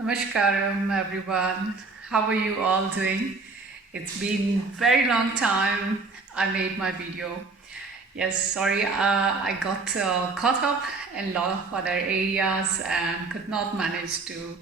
Namaskaram everyone. How are you all doing? It's been very long time I made my video. Yes, sorry, I got caught up in a lot of other areas and could not manage to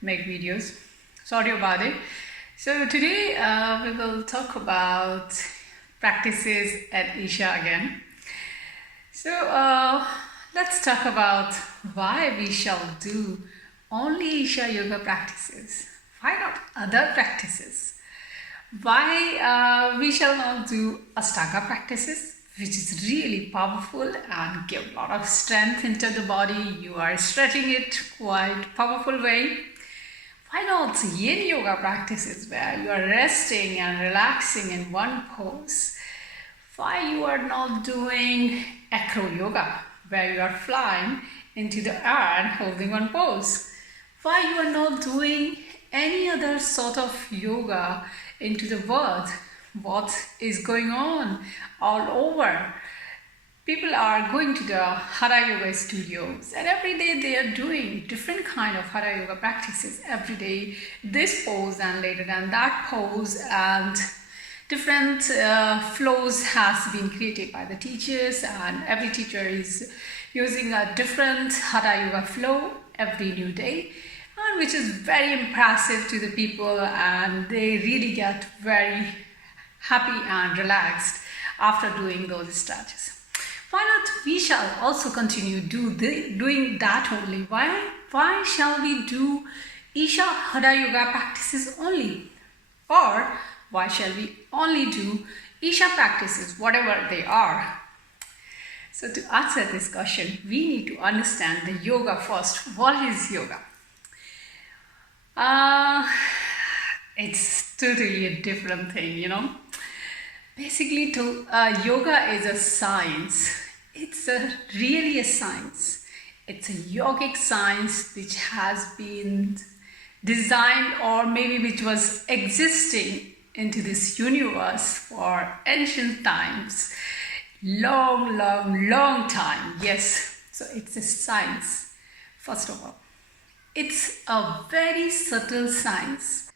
make videos. Sorry about it. So today we will talk about practices at Isha again. So let's talk about why we shall do only Isha yoga practices. Why not other practices? Why we shall not do Astanga practices, which is really powerful and give a lot of strength into the body. You are stretching it quite powerful way. Why not yin yoga practices where you are resting and relaxing in one pose? Why you are not doing acro yoga where you are flying into the air and holding one pose? Why you are not doing any other sort of yoga into the world? What is going on all over? People are going to the Hatha yoga studios and every day they are doing different kind of Hatha yoga practices. Every day this pose and later than that pose, and different flows has been created by the teachers, and every teacher is using a different Hatha yoga flow every new day, and which is very impressive to the people, and they really get very happy and relaxed after doing those stretches. Why not we shall also continue doing that only? Why shall we do Isha Hatha yoga practices only? Or why shall we only do Isha practices, whatever they are? So to answer this question, we need to understand the yoga first. What is yoga? It's totally a different thing, Basically, yoga is a science. It's really a science. It's a yogic science which has been designed, or maybe which was existing into this universe for ancient times. Long time. Yes. So it's a science, first of all. It's a very subtle science.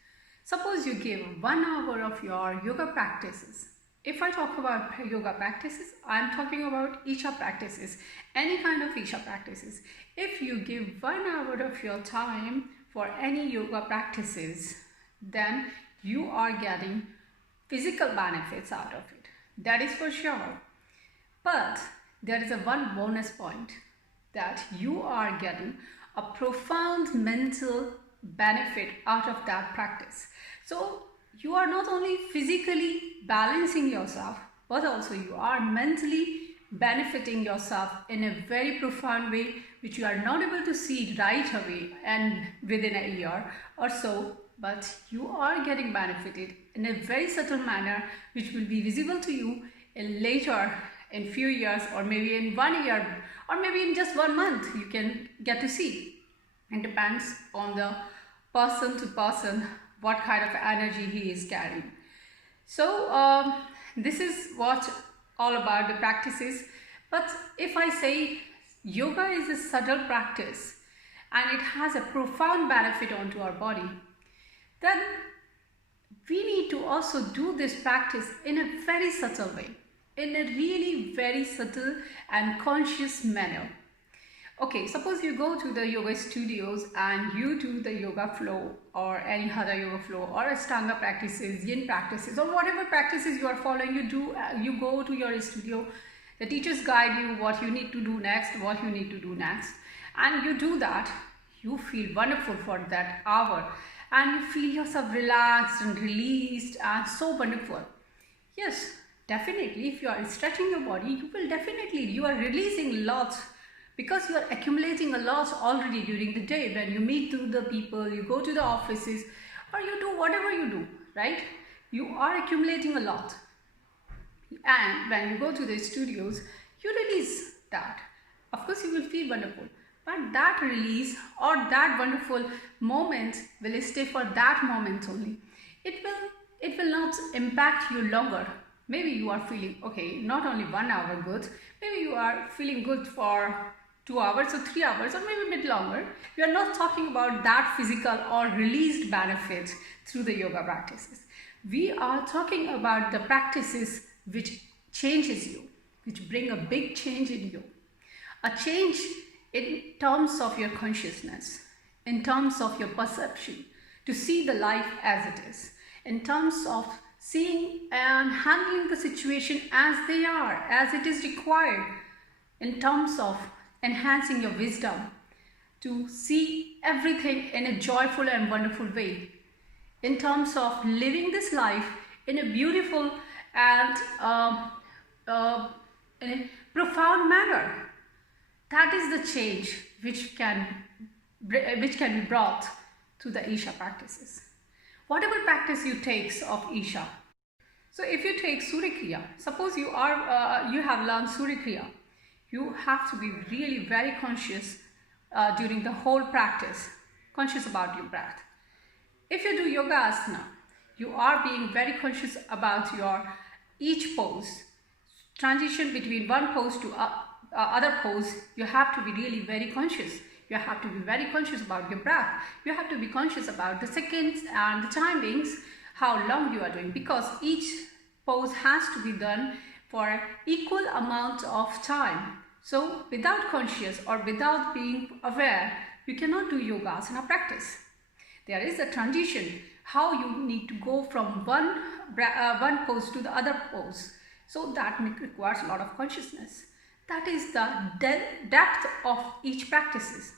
Suppose you give 1 hour of your yoga practices. If I talk about yoga practices, I'm talking about Isha practices, any kind of Isha practices. If you give 1 hour of your time for any yoga practices, then you are getting physical benefits out of it. That is for sure. But there is a one bonus point, that you are getting a profound mental benefit out of that practice. So you are not only physically balancing yourself, but also you are mentally benefiting yourself in a very profound way, which you are not able to see right away and within a year or so, but you are getting benefited in a very subtle manner, which will be visible to you in later, in few years, or maybe in 1 year, or maybe in just 1 month you can get to see. It depends on the person to person what kind of energy he is carrying. So this is what all about the practices. But if I say yoga is a subtle practice and it has a profound benefit onto our body, then we need to also do this practice in a very subtle way, in a really very subtle and conscious manner. Okay, suppose you go to the yoga studios and you do the yoga flow or any Hatha yoga flow or Astanga practices, yin practices, or whatever practices you are following. You go to your studio, the teachers guide you what you need to do next, and you do that. You feel wonderful for that hour and you feel yourself relaxed and released and so wonderful. Yes, definitely, if you are stretching your body, you are releasing lots, because you are accumulating a lot already during the day. When you meet to the people, you go to the offices, or you do whatever you do, right? You are accumulating a lot. And when you go to the studios, you release that. Of course, you will feel wonderful. But that release or that wonderful moment will stay for that moment only. It will not impact you longer. Maybe you are feeling, okay, not only 1 hour good, maybe you are feeling good for 2 hours or 3 hours or maybe a bit longer. We are not talking about that physical or released benefit through the yoga practices. We are talking about the practices which changes you, which bring a big change in you. A change in terms of your consciousness, in terms of your perception, to see the life as it is, in terms of seeing and handling the situation as they are, as it is required, in terms of enhancing your wisdom, to see everything in a joyful and wonderful way, in terms of living this life in a beautiful and in a profound manner. That is the change which can be brought to the Isha practices. Whatever practice you take of Isha. So if you take Surya Kriya, suppose you have learned Surya Kriya, you have to be really very conscious during the whole practice, conscious about your breath. If you do Yoga Asana, you are being very conscious about your each pose. Transition between one pose to other pose, you have to be really very conscious. You have to be very conscious about your breath. You have to be conscious about the seconds and the timings, how long you are doing, because each pose has to be done for equal amount of time. So without conscious or without being aware, you cannot do Yoga Asana practice. There is a transition, how you need to go from one pose to the other pose. So that requires a lot of consciousness. That is the depth of each practices.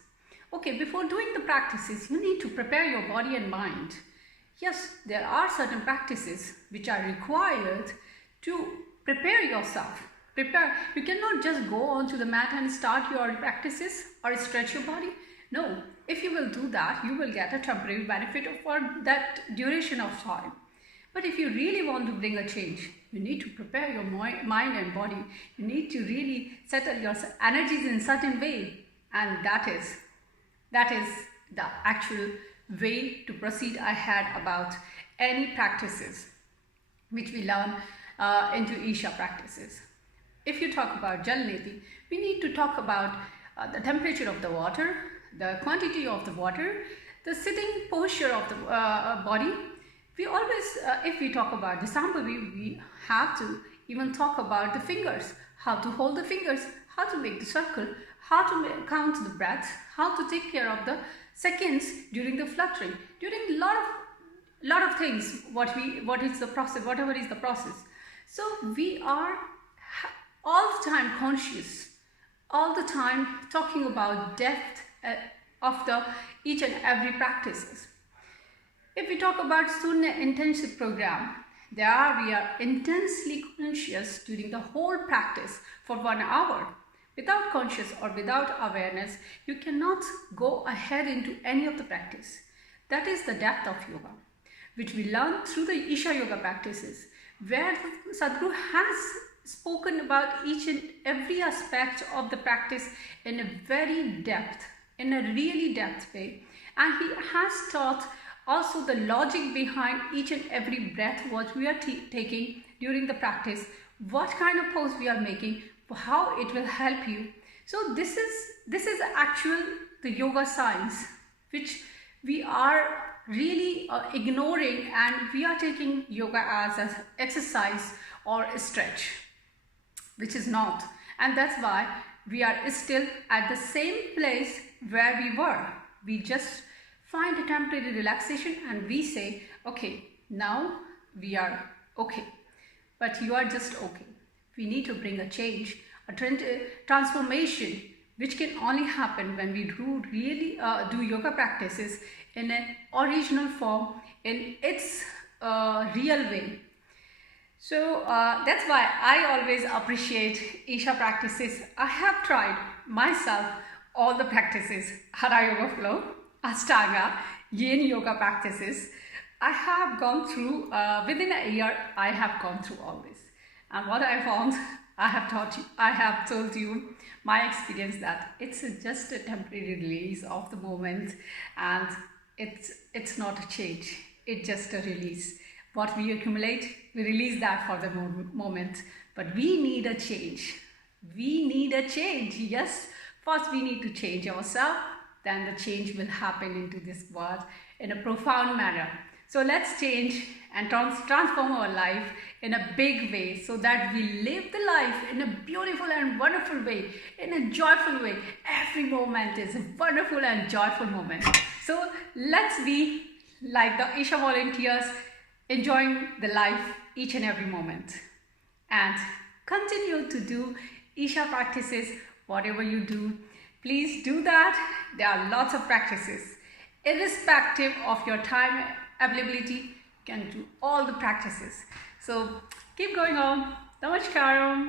Okay, before doing the practices, you need to prepare your body and mind. Yes, there are certain practices which are required to prepare yourself. You cannot just go onto the mat and start your practices or stretch your body. No, if you will do that, you will get a temporary benefit for that duration of time. But if you really want to bring a change, you need to prepare your mind and body. You need to really settle your energies in a certain way. And that is the actual way to proceed ahead about any practices which we learn into Isha practices. If you talk about Jal Neti, we need to talk about the temperature of the water, the quantity of the water, the sitting posture of the body. We always, if we talk about the Sambhavi, we have to even talk about the fingers, how to hold the fingers, how to make the circle, how to count the breaths, how to take care of the seconds during the fluttering, during a lot of things, what is the process, whatever is the process. So we are all the time conscious, all the time talking about depth of the each and every practices. If we talk about student intensive program, we are intensely conscious during the whole practice for 1 hour. Without conscious or without awareness, you cannot go ahead into any of the practice. That is the depth of yoga, which we learn through the Isha yoga practices, where Sadhguru has spoken about each and every aspect of the practice in a very depth, in a really depth way. And he has taught also the logic behind each and every breath what we are taking during the practice, what kind of pose we are making, how it will help you. So this is actual the yoga science which we are really ignoring, and we are taking yoga as an exercise or a stretch, which is not. And that's why we are still at the same place where we were. We just find a temporary relaxation and we say, okay, now we are okay. But you are just okay. We need to bring a change, a transformation, which can only happen when we really do yoga practices in an original form, in its real way. So that's why I always appreciate Isha practices. I have tried myself all the practices, Hatha Yoga Flow, Ashtanga, Yin Yoga practices. I have gone through, within a year, I have gone through all this. And what I found, I have told you my experience that it's just a temporary release of the moment, and it's not a change, it's just a release. What we accumulate, we release that for the moment, but we need a change. We need a change, yes, First, we need to change ourselves, then the change will happen into this world in a profound manner. So let's change and transform our life in a big way so that we live the life in a beautiful and wonderful way, in a joyful way. Every moment is a wonderful and joyful moment. So let's be like the Isha volunteers, enjoying the life each and every moment. And continue to do Isha practices, whatever you do. Please do that. There are lots of practices. Irrespective of your time availability, you can do all the practices. So keep going on. Namaskaram.